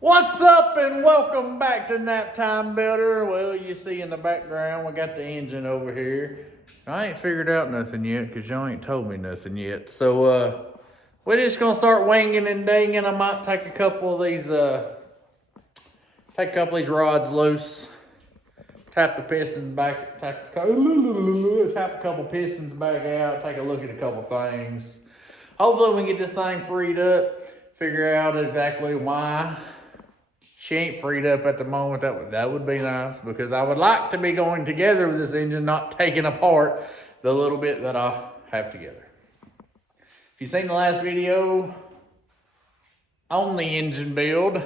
What's up and welcome back to Nap Time Builder. Well, you see in the background, we got the engine over here. I ain't figured out nothing yet because y'all ain't told me nothing yet. So, we're just gonna start winging and dinging. I might take a couple of these, rods loose. Tap the pistons back, tap a couple pistons back out, take a look at a couple things. Hopefully we can get this thing freed up, figure out exactly why she ain't freed up at the moment. That would be nice because I would like to be going together with this engine, not taking apart the little bit that I have together. If you've seen the last video on the engine build,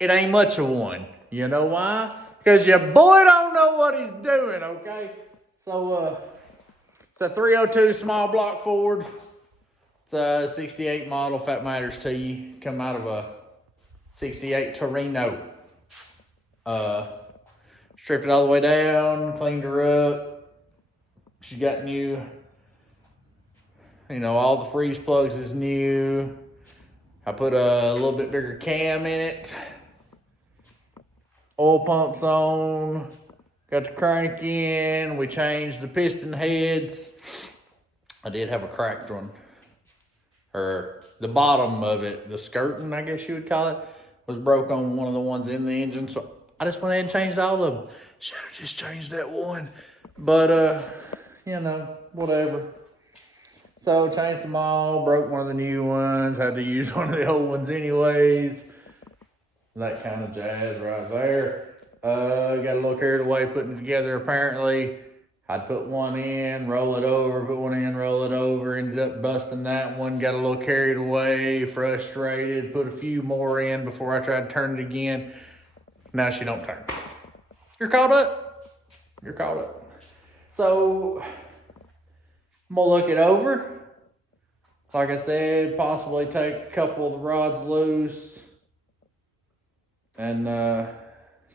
it ain't much of one. You know why? Because your boy don't know what he's doing, okay? So, it's a 302 small block Ford. It's a 68 model, if that matters to you. Come out of a 68 Torino. Stripped it all the way down, cleaned her up. She got new, all the freeze plugs is new. I put a little bit bigger cam in it. Oil pumps on. Got the crank in. We changed the piston heads. I did have a cracked one. Or the bottom of it, the skirting, I guess you would call it, was broke on one of the ones in the engine. So I just went ahead and changed all of them. Should have just changed that one. But, whatever. So changed them all, broke one of the new ones, had to use one of the old ones anyways. That kind of jazz right there. Got a little carried away putting it together apparently. I'd put one in, roll it over, put one in, roll it over, ended up busting that one, got a little carried away, frustrated, put a few more in before I tried to turn it again. Now she don't turn. You're caught up? You're caught up. So, I'm gonna look it over. Like I said, possibly take a couple of the rods loose and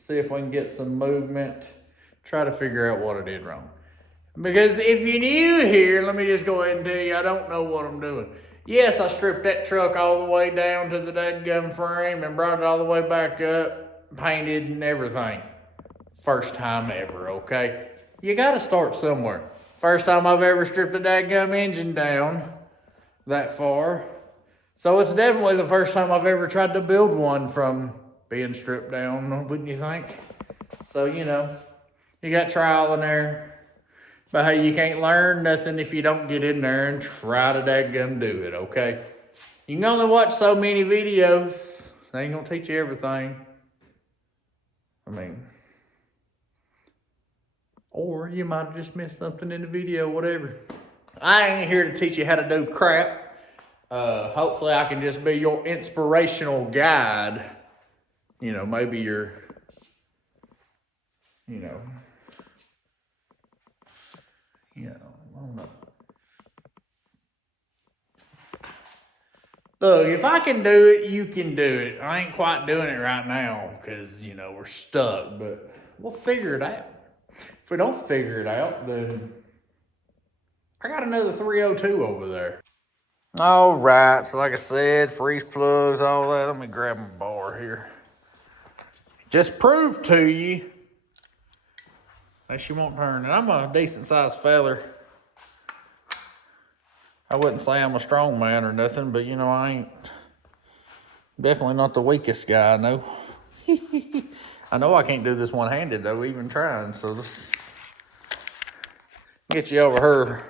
see if we can get some movement. Try to figure out what I did wrong. Because if you're new here, let me just go ahead and tell you, I don't know what I'm doing. Yes, I stripped that truck all the way down to the dadgum frame and brought it all the way back up, painted and everything. First time ever, okay? You gotta start somewhere. First time I've ever stripped a dadgum engine down that far. So it's definitely the first time I've ever tried to build one from being stripped down, wouldn't you think? So, you got trial in there. But hey, you can't learn nothing if you don't get in there and try to dadgum do it, okay? You can only watch so many videos. They ain't gonna teach you everything. Or you might have just missed something in the video, whatever. I ain't here to teach you how to do crap. Hopefully I can just be your inspirational guide. Maybe your, I don't know. Look, if I can do it, you can do it. I ain't quite doing it right now because, we're stuck, but we'll figure it out. If we don't figure it out, then I got another 302 over there. All right, so like I said, freeze plugs, all that. Let me grab my bar here. Just prove to you that she won't turn. And I'm a decent sized feller. I wouldn't say I'm a strong man or nothing, but I ain't definitely not the weakest guy I know. I know I can't do this one-handed though, even trying. So this get you over her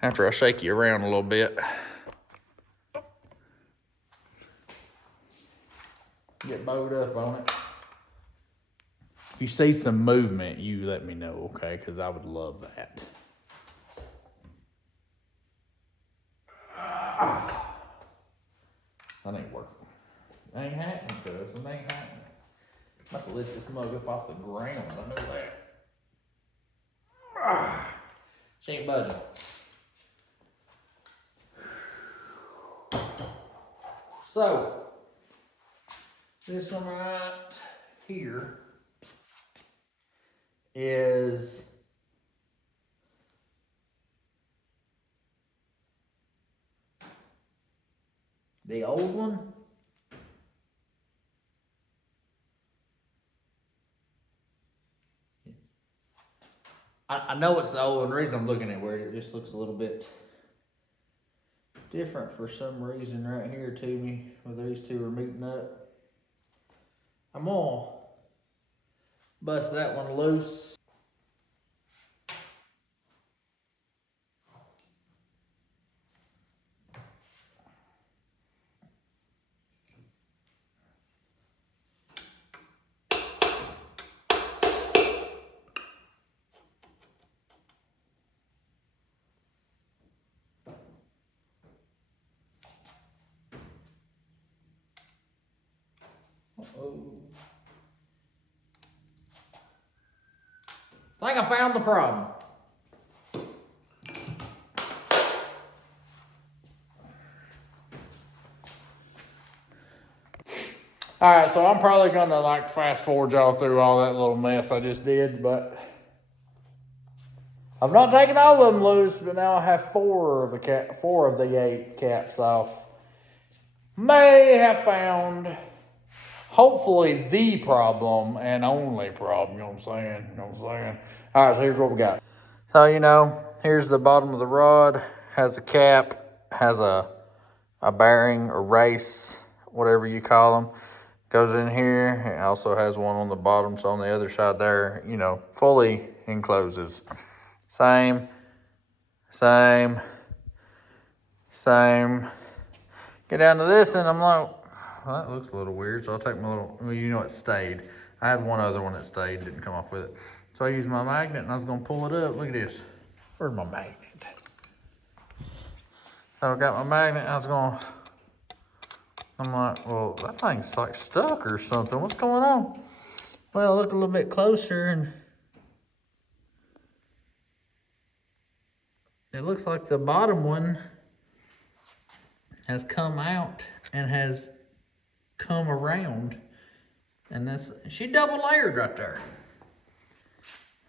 after I shake you around a little bit. Get bowed up on it. If you see some movement, you let me know, okay? Because I would love that. That ain't working. That ain't happening, cuz. It ain't happening. I'm about to lift this mug up off the ground. I know that. She ain't budging. So, this one right here is the old one. I know it's the old one. The reason I'm looking at where it just looks a little bit different for some reason right here to me, where these two are meeting up. I'm gonna bust that one loose. Uh-oh. I think I found the problem. Alright, so I'm probably gonna like fast forward y'all through all that little mess I just did, but I've not taken all of them loose, but now I have four of the 8 caps off. May have found hopefully the problem and only problem, you know what I'm saying? Alright, so here's what we got. So, here's the bottom of the rod, has a cap, has a bearing, a race, whatever you call them. Goes in here. It also has one on the bottom, so on the other side there, fully encloses. Same. Get down to this, and I'm like, well, that looks a little weird, so I'll take my little, it stayed. I had one other one that stayed, didn't come off with it. So I used my magnet, and I was going to pull it up. Look at this. Where's my magnet? So I got my magnet, I'm like, well, that thing's like stuck or something. What's going on? Well, look a little bit closer, and it looks like the bottom one has come out and has come around. And she double layered right there.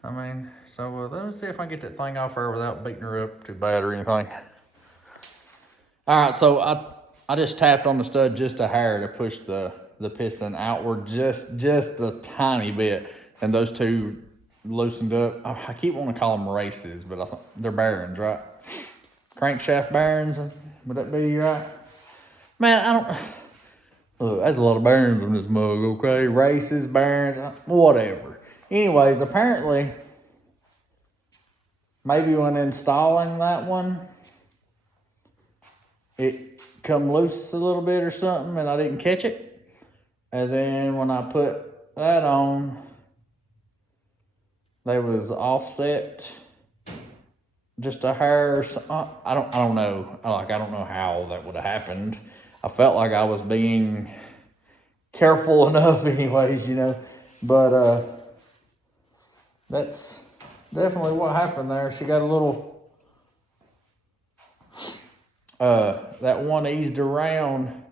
So let me see if I can get that thing off her without beating her up too bad or anything. All right, so I just tapped on the stud just a hair to push the piston outward just a tiny bit. And those two loosened up. I keep wanting to call them races, but they're bearings, right? Crankshaft bearings, would that be right? Man, look, that's a lot of bearings on this mug, okay? Races, bearings, whatever. Anyways, apparently, maybe when installing that one, it come loose a little bit or something and I didn't catch it. And then when I put that on, they was offset just a hair or something. I don't know. I don't know how that would have happened. I felt like I was being careful enough anyways, But that's definitely what happened there. She got a little that one eased around,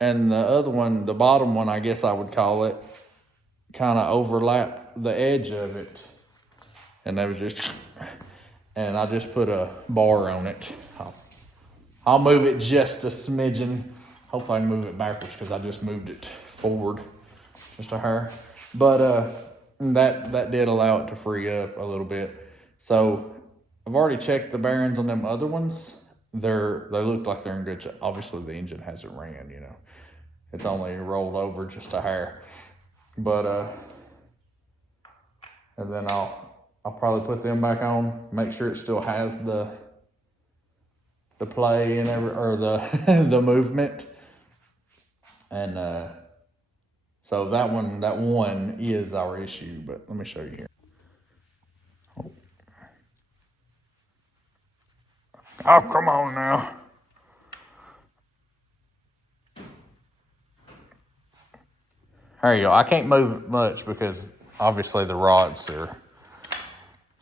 and the other one, the bottom one, I guess I would call it, kind of overlapped the edge of it. And that was and I just put a bar on it. I'll move it just a smidgen. Hopefully I can move it backwards because I just moved it forward just a hair. But that did allow it to free up a little bit. So I've already checked the bearings on them other ones. They look like they're in good shape. Obviously the engine hasn't ran, It's only rolled over just a hair. But and then I'll probably put them back on, make sure it still has the play and the movement. And so that one is our issue, but let me show you here. Oh, come on now. There you go. I can't move it much because obviously the rods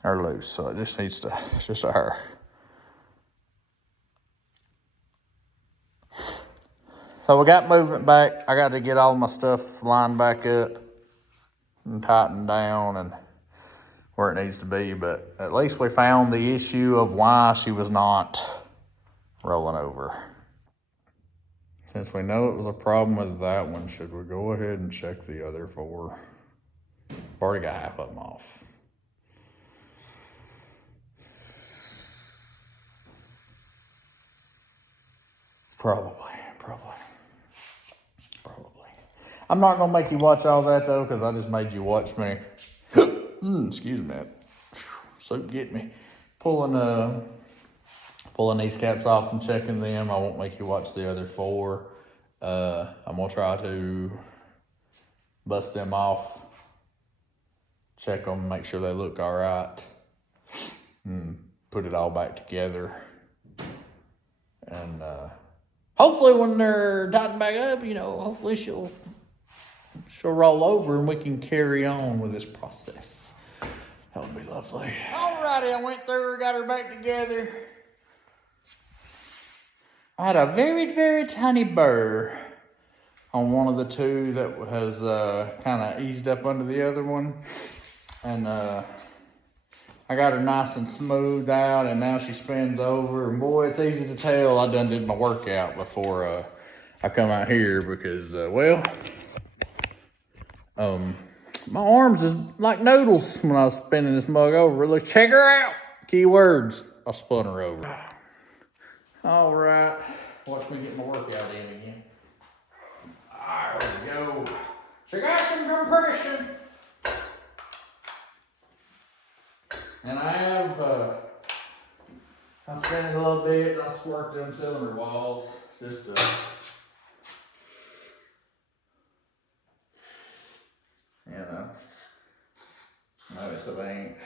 are loose, so it just needs just a hair. So we got movement back. I got to get all my stuff lined back up and tightened down and where it needs to be, but at least we found the issue of why she was not rolling over. Since we know it was a problem with that one, should we go ahead and check the other 4? I've already got half of them off. Probably. I'm not gonna make you watch all that though, because I just made you watch me. Excuse me. Soup get me. Pulling these caps off and checking them. I won't make you watch the other 4. I'm gonna try to bust them off, check them, make sure they look all right, and put it all back together. And hopefully when they're tightened back up, hopefully she'll roll over and we can carry on with this process. That would be lovely. Alrighty, I went through, got her back together. I had a very, very tiny burr on one of the 2 that has kind of eased up under the other one. And I got her nice and smooth out, and now she spins over. And boy, it's easy to tell I done did my workout before I come out here because, my arms is like noodles when I was spinning this mug over. Look, check her out. Keywords. I spun her over. All right. Watch me get my workout in again. There we go. She got some compression. And I have, I spin it a little bit and I squirt them cylinder walls just to, notice it ain't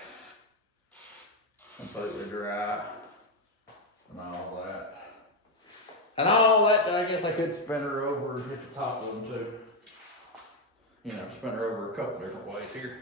completely dry and all that. And all that, I guess I could spin her over and hit the top of them too. Spin her over a couple different ways here.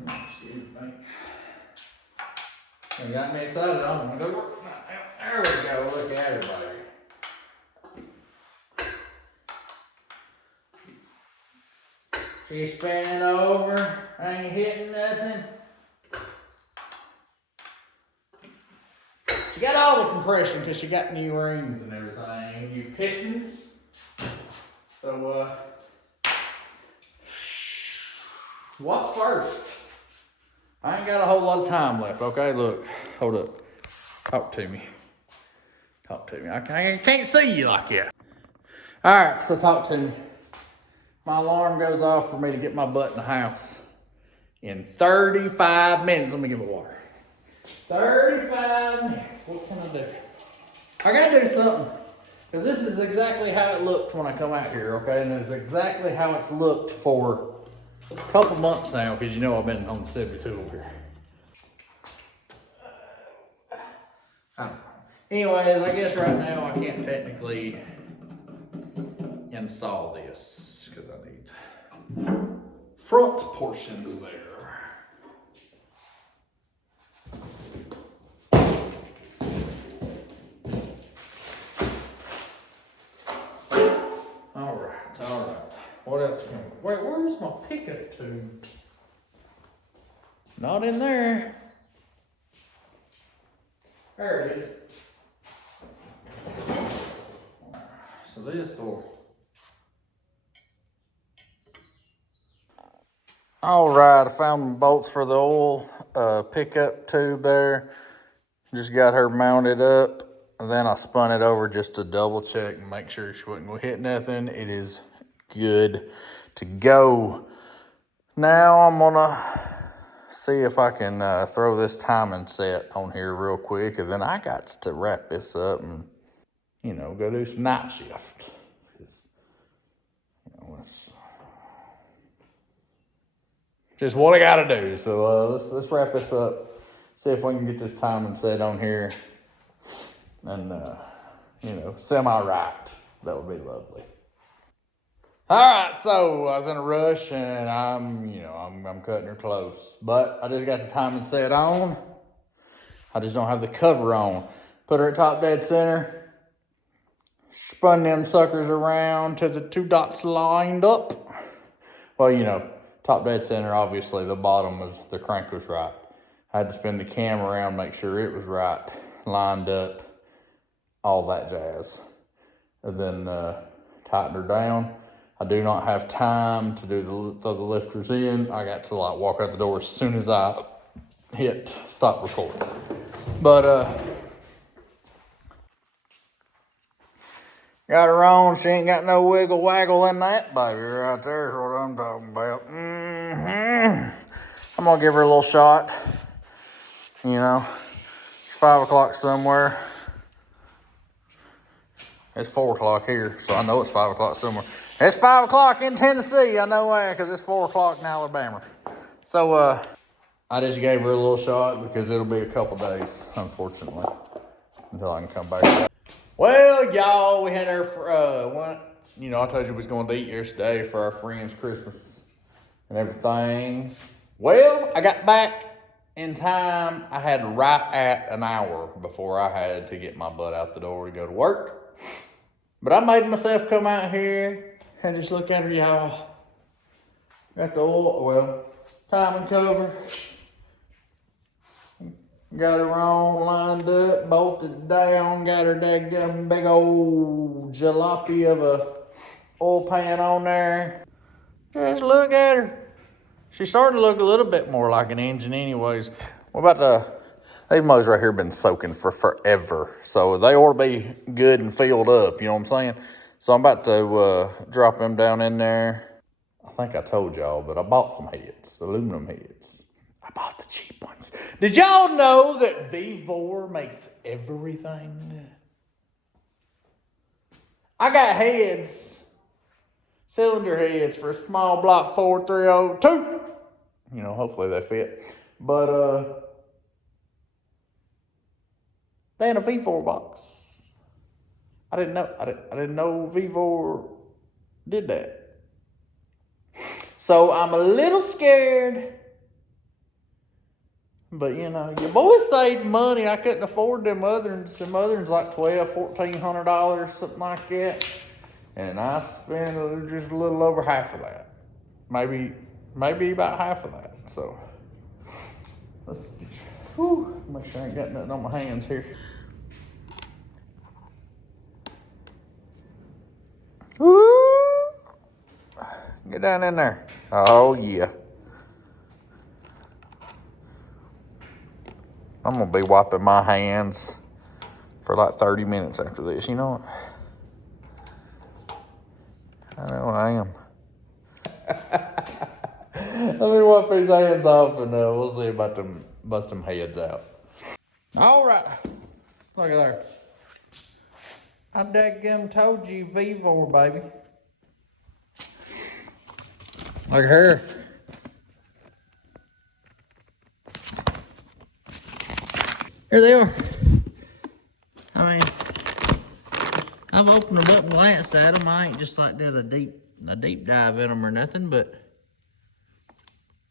Excuse me. You got me excited. I'm gonna go work. There we go. Look at her, baby. She's spinning over. Ain't hitting nothing. She got all the compression because she got new rings and everything, new pistons. So, what's first? I ain't got a whole lot of time left, okay? Look, hold up. Talk to me. I can't see you like that. All right, so talk to me. My alarm goes off for me to get my butt in the house in 35 minutes. Let me get my water. 35 minutes. What can I do? I gotta do something. Because this is exactly how it looked when I come out here, okay? And it's exactly how it's looked for a couple months now, because I've been on the 72 over here. Anyways, I guess right now I can't technically install this because I need front portions there. All right. What else? Wait, where's my pickup tube? Not in there. There it is. So this will. All right, I found the bolts for the oil pickup tube there. Just got her mounted up. And then I spun it over just to double check and make sure she wasn't gonna hit nothing. It is good to go. Now I'm gonna see if I can throw this timing set on here real quick, and then I got to wrap this up and, go do some night shift. It's just what I gotta do. So let's wrap this up, see if we can get this timing set on here, and semi-right. That would be lovely. All right, so I was in a rush and I'm cutting her close, but I just got the timing set on. I just don't have the cover on. Put her at top dead center. Spun them suckers around to the 2 dots lined up. Well, top dead center, obviously the bottom was, the crank was right. I had to spin the cam around, make sure it was right, lined up. all that jazz. And then tighten her down. I do not have time to throw the lifters in. I got to like walk out the door as soon as I hit stop recording. But got her on. She ain't got no wiggle waggle in that baby right there is what I'm talking about. I'm gonna give her a little shot. You know, it's 5 o'clock somewhere. It's 4 o'clock here, so I know it's 5 o'clock somewhere. It's 5 o'clock in Tennessee. I know why, because it's 4 o'clock in Alabama. So I just gave her a little shot because it'll be a couple days, unfortunately, until I can come back. Well, y'all, we had our, I told you we was going to eat yesterday for our friend's Christmas and everything. Well, I got back in time. I had right at an hour before I had to get my butt out the door to go to work. But I made myself come out here and just look at her, y'all. Got the timing cover. Got her on, lined up, bolted down, got her daggum big old jalopy of a oil pan on there. Just look at her. She's starting to look a little bit more like an engine anyways. These mugs right here been soaking for forever. So they ought to be good and filled up, you know what I'm saying? So I'm about to drop them down in there. I think I told y'all, but I bought some heads, aluminum heads. I bought the cheap ones. Did y'all know that V4 makes everything? I got heads, cylinder heads for small block 4302. You know, hopefully they fit. But they in a V4 box. I didn't know V4 did that. So I'm a little scared. But you know, your boy saved money. I couldn't afford them others. Them others like $1,200, something like that. And I spent just a little over half of that. Maybe about half of that. So let's make sure I ain't got nothing on my hands here. Woo! Get down in there. Oh yeah. I'm gonna be wiping my hands for like 30 minutes after this, you know what? I know I am. Let me wipe these hands off and we'll see about them bust them heads out. All right, look at there. I dadgum told you V4, baby. Look at her. Here they are. I mean, I've opened them up and glanced at them. I ain't just like did a deep dive in them or nothing, but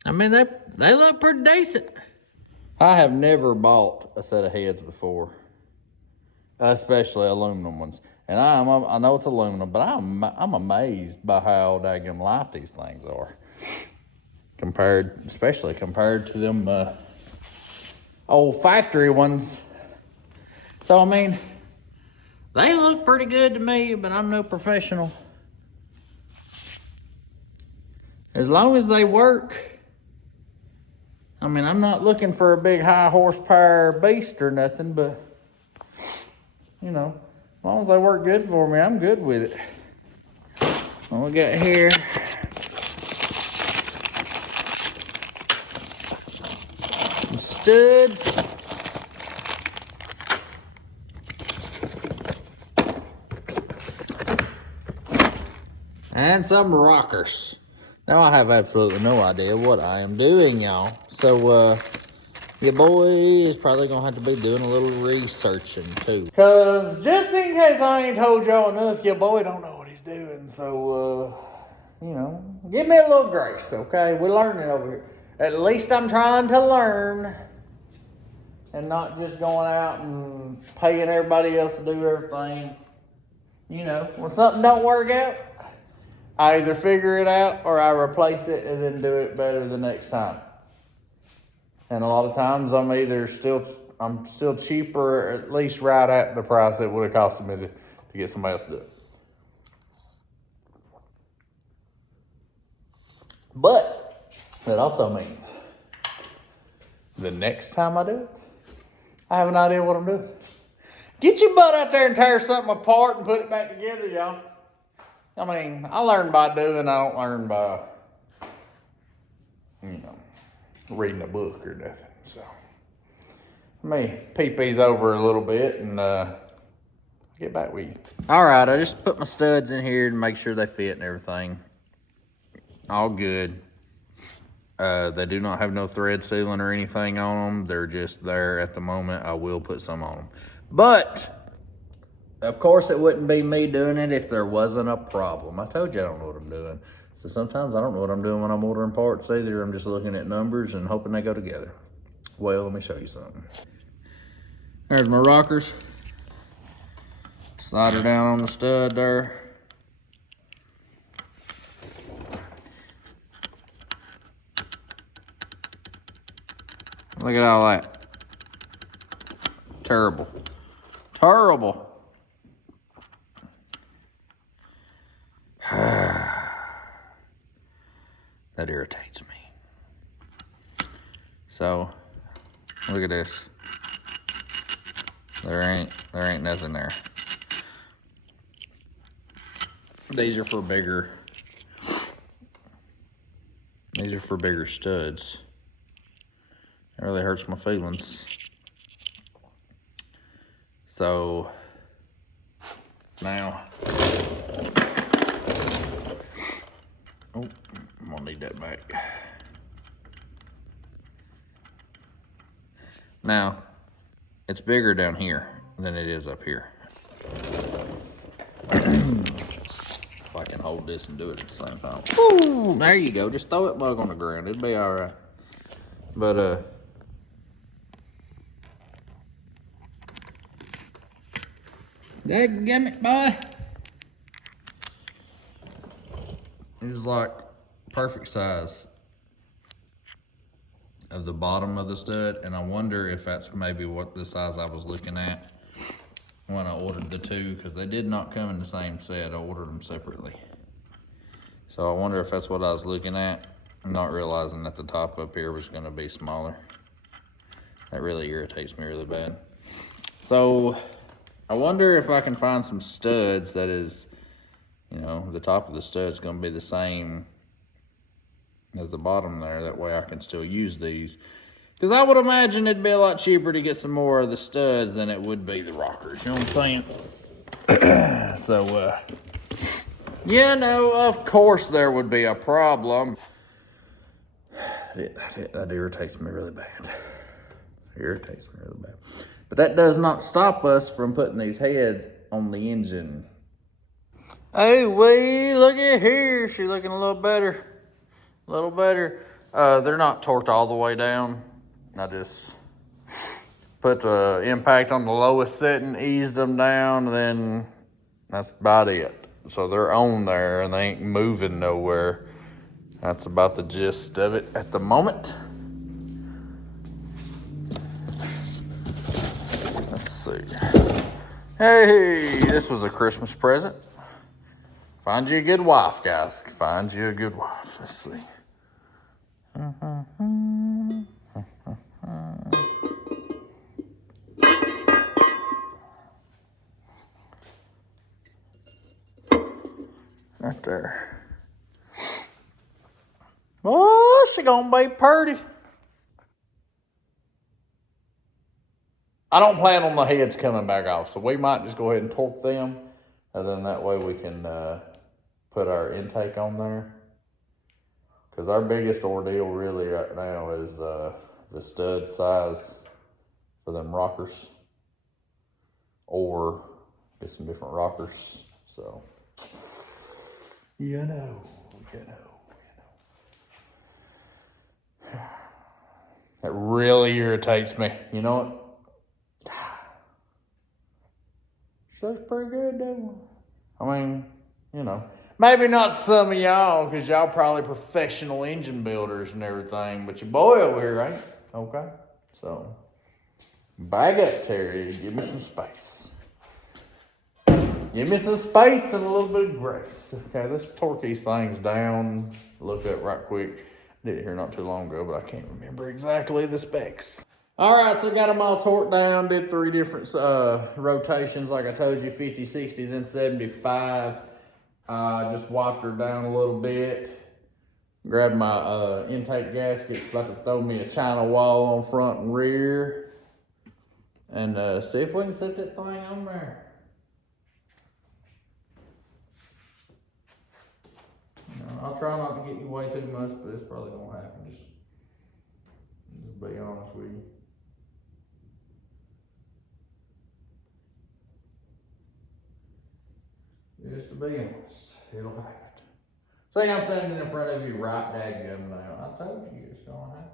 I mean they look pretty decent. I have never bought a set of heads before, especially aluminum ones. And I know it's aluminum, but I'm amazed by how daggum light these things are, especially compared to them old factory ones. So I mean, they look pretty good to me, but I'm no professional. As long as they work. I mean, I'm not looking for a big high horsepower beast or nothing, but you know, as long as they work good for me, I'm good with it. What we got here? Some studs. And some rockers. Now I have absolutely no idea what I am doing, y'all. So, your boy is probably gonna have to be doing a little researching too. Cause just in case I ain't told y'all enough, your boy don't know what he's doing. So, you know, give me a little grace, okay? We're learning over here. At least I'm trying to learn and not just going out and paying everybody else to do everything. You know, when something don't work out, I either figure it out or I replace it and then do it better the next time. And a lot of times I'm either still I'm still cheaper, at least right at the price it would have cost me to get somebody else to do it. But that also means the next time I do it, I have an idea what I'm doing. Get your butt out there and tear something apart and put it back together, y'all. I mean, I learn by doing, I don't learn by, reading a book or nothing. So, let me peep these over a little bit and get back with you. All right, I just put my studs in here to make sure they fit and everything. All good. They do not have no thread sealing or anything on them. They're just there at the moment. I will put some on them. But, of course, it wouldn't be me doing it if there wasn't a problem. I told you I don't know what I'm doing. So sometimes I don't know what I'm doing when I'm ordering parts either. I'm just looking at numbers and hoping they go together. Well, let me show you something. There's my rockers. Slide her down on the stud there. Look at all that. Terrible. Terrible. That irritates me. So, look at this. There ain't nothing there. These are for bigger studs. It really hurts my feelings. So now, I'm gonna need that back. Now, it's bigger down here than it is up here. If I can hold this and do it at the same time. Ooh, there you go. Just throw that mug on the ground. It'll be all right. But, dadgummit, boy. It's like perfect size of the bottom of the stud, and I wonder if that's maybe what the size I was looking at when I ordered the two, because they did not come in the same set. I ordered them separately. So I wonder if that's what I was looking at. I'm not realizing that the top up here was gonna be smaller. That really irritates me really bad. So I wonder if I can find some studs that is, the top of the stud's gonna be the same as the bottom there. That way I can still use these. Because I would imagine it'd be a lot cheaper to get some more of the studs than it would be the rockers. You know what I'm saying? So, of course there would be a problem. That irritates me really bad. But that does not stop us from putting these heads on the engine. Hey, look at here. She's looking a little better. They're not torqued all the way down. I just put the impact on the lowest setting, eased them down, and then that's about it. So they're on there and they ain't moving nowhere. That's about the gist of it at the moment. Let's see. Hey, this was a Christmas present. Find you a good wife, guys. Find you a good wife. Let's see. Right there. Oh, she gonna be purty. I don't plan on the heads coming back off, so we might just go ahead and torque them, and then that way we can put our intake on there. Because our biggest ordeal really right now is the stud size for them rockers, or get some different rockers. So, you know. That really irritates me. You know what? That's pretty good, though. I mean, maybe not some of y'all, because y'all probably professional engine builders and everything, but your boy over here ain't. Okay? So, Bag up, Terry. Give me some space. Give me some space and a little bit of grace. Okay, let's torque these things down. Look up right quick. I did it here not too long ago, but I can't remember exactly the specs. All right, so got them all torqued down. Did 3 different rotations, like I told you, 50, 60, then 75. Just wiped her down a little bit. Grabbed my intake gaskets. About to throw me a China wall on front and rear. And see if we can set that thing on there. I'll try not to get you way too much, but it's probably gonna happen. Just be honest with you. Just to be honest, it'll happen. Say I'm standing in front of you right dadgum now. I told you it's gonna happen.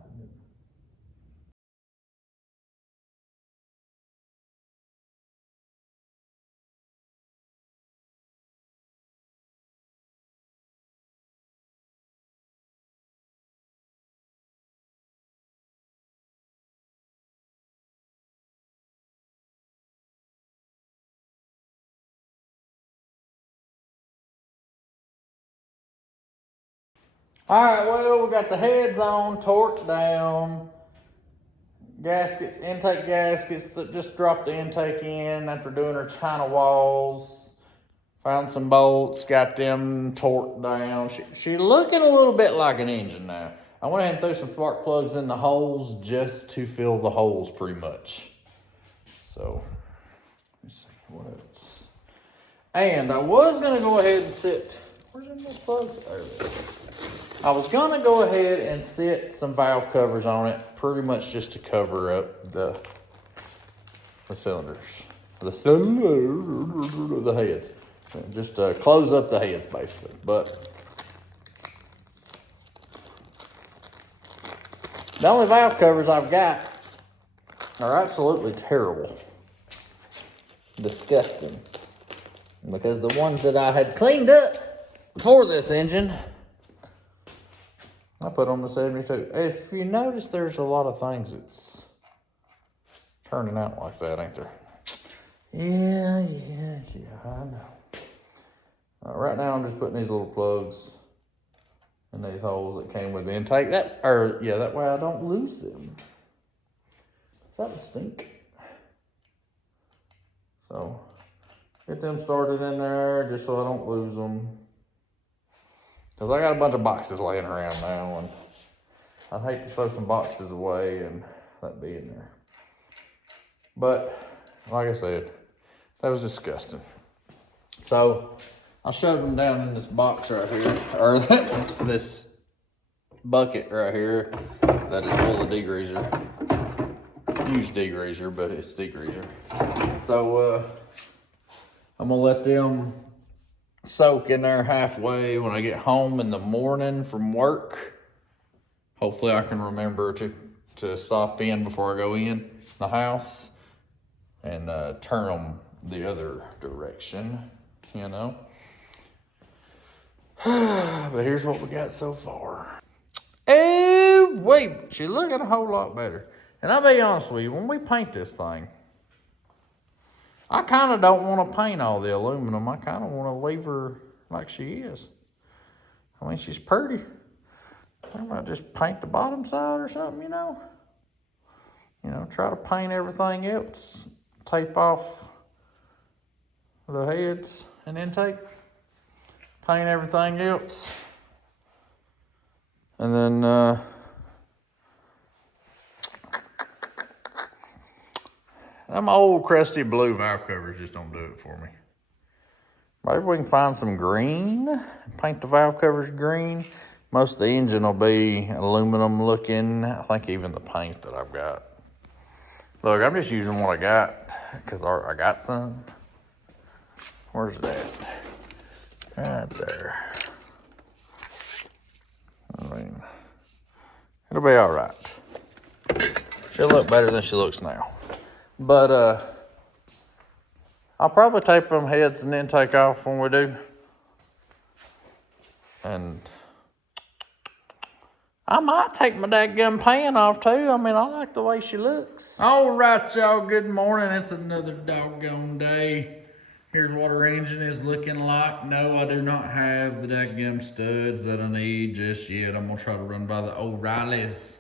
All right, well, we got the heads on, torqued down. Gaskets, intake gaskets that just dropped the intake in after doing her China walls. Found some bolts, got them torqued down. She's looking a little bit like an engine now. I went ahead and threw some spark plugs in the holes just to fill the holes pretty much. So, let's see, what else? And I was gonna go ahead and set, where's them little plugs? There. I was gonna go ahead and set some valve covers on it, pretty much just to cover up the cylinders. The heads. Just close up the heads basically. But the only valve covers I've got are absolutely terrible. Disgusting. Because the ones that I had cleaned up before this engine, I put on the 72. If you notice, there's a lot of things that's turning out like that, ain't there? Yeah, I know. Right now, I'm just putting these little plugs in these holes that came with the intake. That way I don't lose them. So that would stink. So, get them started in there just so I don't lose them. Because I got a bunch of boxes laying around now, and I'd hate to throw some boxes away and that be in there. But, like I said, that was disgusting. So, I shoved them down in this box right here, or this bucket right here that is full of degreaser. Used degreaser, but it's degreaser. So, I'm gonna let them soak in there halfway when I get home in the morning from work. Hopefully I can remember to stop in before I go in the house and turn them the other direction, you know. But here's what we got so far. Oh, wait, she's looking a whole lot better. And I'll be honest with you, when we paint this thing, I kind of don't want to paint all the aluminum. I kind of want to leave her like she is. I mean, she's pretty. I might just paint the bottom side or something, you know. You know, try to paint everything else. Tape off the heads and intake. Paint everything else. And then, them old crusty blue valve covers just don't do it for me. Maybe we can find some green, paint the valve covers green. Most of the engine will be aluminum looking. I think even the paint that I've got. Look, I'm just using what I got because I got some. Where's that? Right there. I mean, it'll be all right. She'll look better than she looks now. But I'll probably tape them heads and intake off when we do. And I might take my dadgum pan off too. I mean, I like the way she looks. All right, y'all, good morning. It's another doggone day. Here's what our engine is looking like. No, I do not have the dadgum studs that I need just yet. I'm gonna try to run by the O'Reillys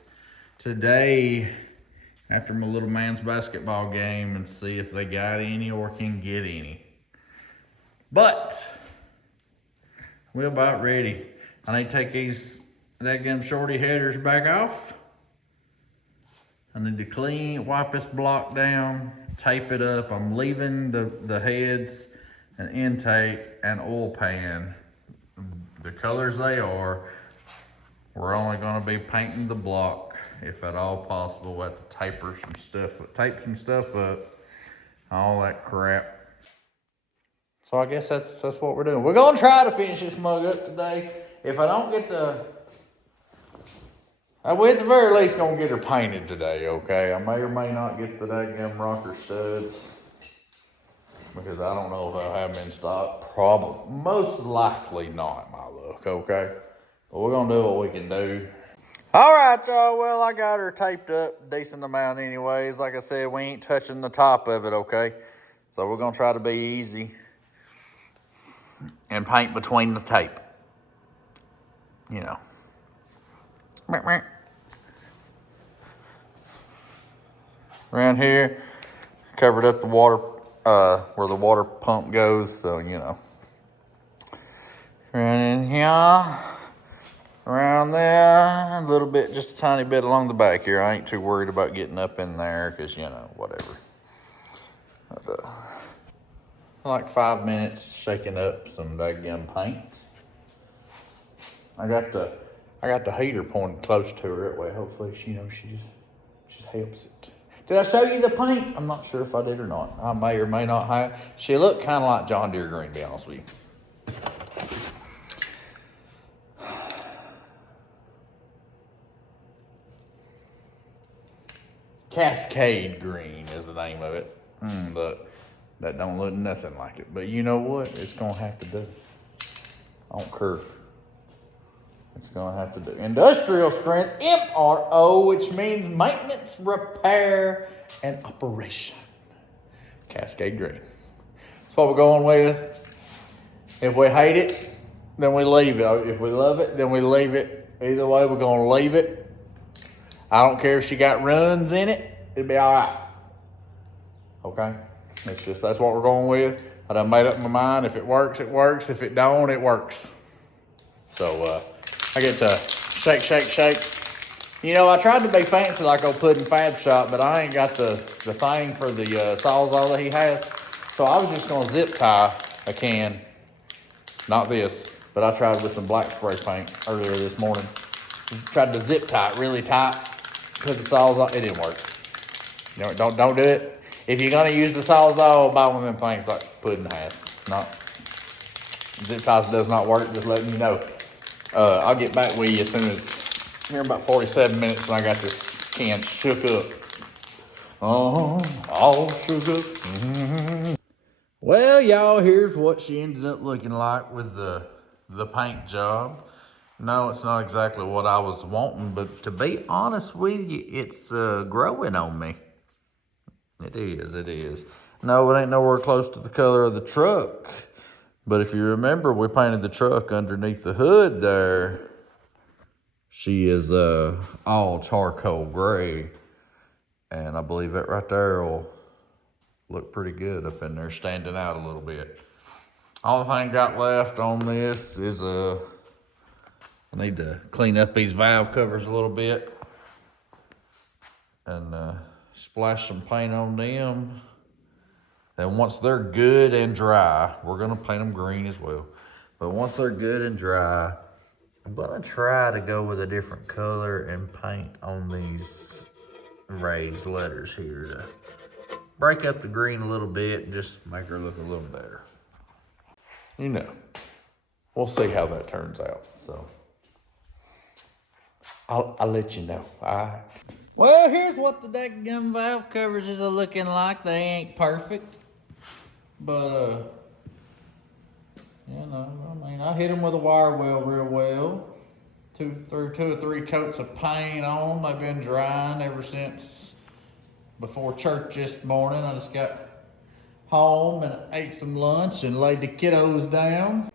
today after my little man's basketball game and see if they got any or can get any. But we're about ready. I need to take these dadgum shorty headers back off. I need to wipe this block down, tape it up. I'm leaving the heads and intake and oil pan the colors they are. We're only gonna be painting the block if at all possible. We'll have to tape some stuff up, all that crap. So I guess that's what we're doing. We're gonna try to finish this mug up today. If I don't get we at the very least gonna get her painted today, okay? I may or may not get the dadgum rocker studs because I don't know if they'll have them in stock. Probably, most likely not, my luck, okay? But we're gonna do what we can do. All right, y'all, well, I got her taped up a decent amount anyways. Like I said, we ain't touching the top of it, okay? So we're gonna try to be easy and paint between the tape, you know. Around here, covered up the water, where the water pump goes, so you know. Right in here, around there, a little bit, just a tiny bit along the back here. I ain't too worried about getting up in there, because, you know, whatever. But, like 5 minutes shaking up some dadgum paint. I got the heater pointed close to her that way. Hopefully, she just helps it. Did I show you the paint? I'm not sure if I did or not. I may or may not have. She looked kind of like John Deere green, to be honest with you. Cascade green is the name of it. Look, that don't look nothing like it. But you know what? It's going to have to do. I don't care. It's going to have to do. Industrial strength, MRO, which means maintenance, repair, and operation. Cascade green. That's what we're going with. If we hate it, then we leave it. If we love it, then we leave it. Either way, we're going to leave it. I don't care if she got runs in it. It'll be all right. Okay? That's what we're going with. I done made up my mind. If it works, it works. If it don't, it works. So, I get to shake. You know, I tried to be fancy like old Puddin' Fab Shop, but I ain't got the thing for the Sawzall that he has. So I was just going to zip tie a can. Not this, but I tried with some black spray paint earlier this morning. Tried to zip tie it really tight. Put the Sawzall, it didn't work. You know, don't do it. If you're going to use the Sawzall, buy one of them things like Puddin' has. Zip ties does not work, just letting you know. I'll get back with you as soon as, here in about 47 minutes when I got this can shook up. Oh, all shook up. Mm-hmm. Well, y'all, here's what she ended up looking like with the paint job. No, it's not exactly what I was wanting, but to be honest with you, it's growing on me. It is. No, it ain't nowhere close to the color of the truck. But if you remember, we painted the truck underneath the hood there. She is all charcoal gray. And I believe that right there will look pretty good up in there, standing out a little bit. All the thing got left on this is I need to clean up these valve covers a little bit. And splash some paint on them. And once they're good and dry, we're going to paint them green as well. But once they're good and dry, I'm going to try to go with a different color and paint on these raised letters here to break up the green a little bit and just make her look a little better. You know, we'll see how that turns out. So I'll let you know, all right? Well, here's what the dadgum valve covers is looking like. They ain't perfect. But, you know, I mean, I hit them with a wire well real well. two or three coats of paint on. They've been drying ever since before church this morning. I just got home and ate some lunch and laid the kiddos down.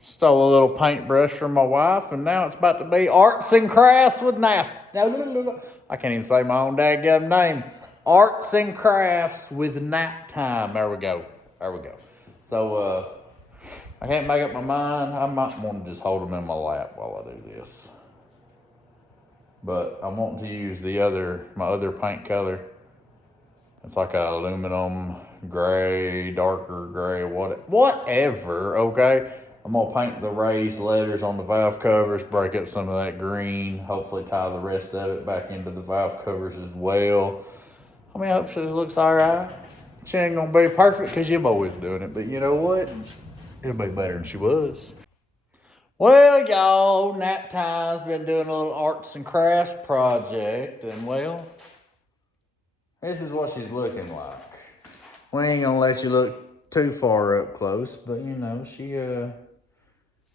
Stole a little paintbrush from my wife, and now it's about to be arts and crafts with naphtime. I can't even say my own dadgum name. Arts and crafts with naptime. There we go. So, I can't make up my mind. I might want to just hold them in my lap while I do this. But I want to use my other paint color. It's like a aluminum gray, darker gray, whatever, okay? I'm gonna paint the raised letters on the valve covers, break up some of that green, hopefully tie the rest of it back into the valve covers as well. I mean, I hope she looks all right. She ain't gonna be perfect because your boy's doing it, but you know what? It'll be better than she was. Well, y'all, nap time's been doing a little arts and crafts project, and well, this is what she's looking like. We ain't gonna let you look too far up close, but you know,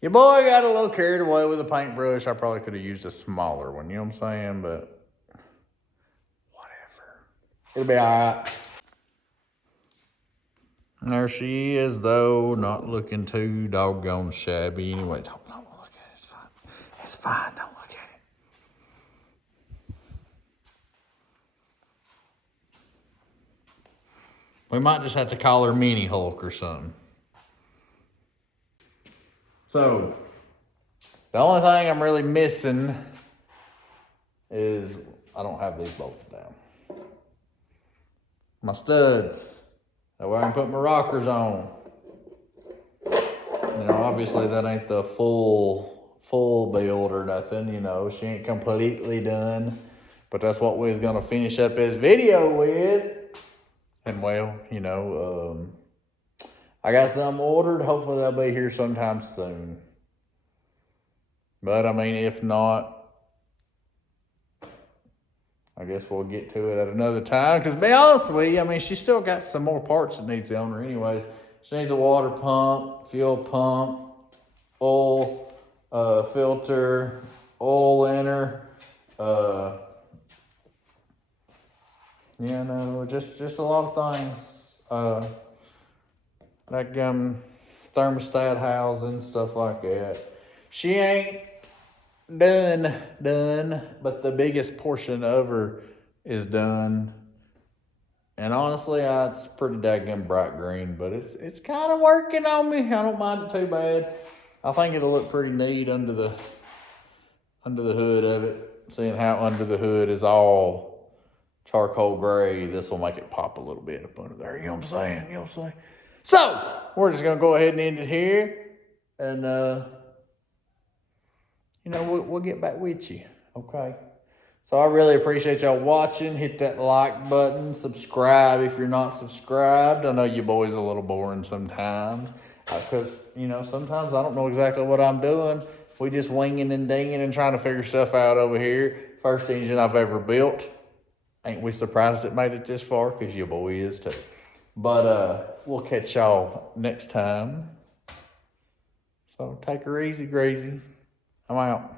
your boy got a little carried away with a paintbrush. I probably could have used a smaller one, you know what I'm saying? But whatever. It'll be all right. There she is, though, not looking too doggone shabby. Anyway, don't look at it. It's fine. It's fine. Don't look at it. We might just have to call her Mini Hulk or something. So, the only thing I'm really missing is I don't have these bolts down. My studs. That way I can put my rockers on. You know, obviously that ain't the full build or nothing, you know. She ain't completely done. But that's what we was gonna finish up this video with. And well, you know, I got some ordered. Hopefully they'll be here sometime soon. But I mean, if not, I guess we'll get to it at another time. Because to be honest with you, I mean, she's still got some more parts that needs on her anyways. She needs a water pump, fuel pump, oil filter, oil in her. You know, just a lot of things. Like thermostat housing, stuff like that. She ain't done, but the biggest portion of her is done. And honestly, it's pretty daggum bright green, but it's kind of working on me. I don't mind it too bad. I think it'll look pretty neat under the hood of it. Seeing how under the hood is all charcoal gray, this will make it pop a little bit up under there. You know what I'm saying? So, we're just going to go ahead and end it here. And, you know, we'll get back with you, okay? So I really appreciate y'all watching. Hit that like button. Subscribe if you're not subscribed. I know you boys are a little boring sometimes. Because, you know, sometimes I don't know exactly what I'm doing. We just winging and dinging and trying to figure stuff out over here. First engine I've ever built. Ain't we surprised it made it this far? Because your boy is too. But we'll catch y'all next time. So take her easy, Gracie. I'm out.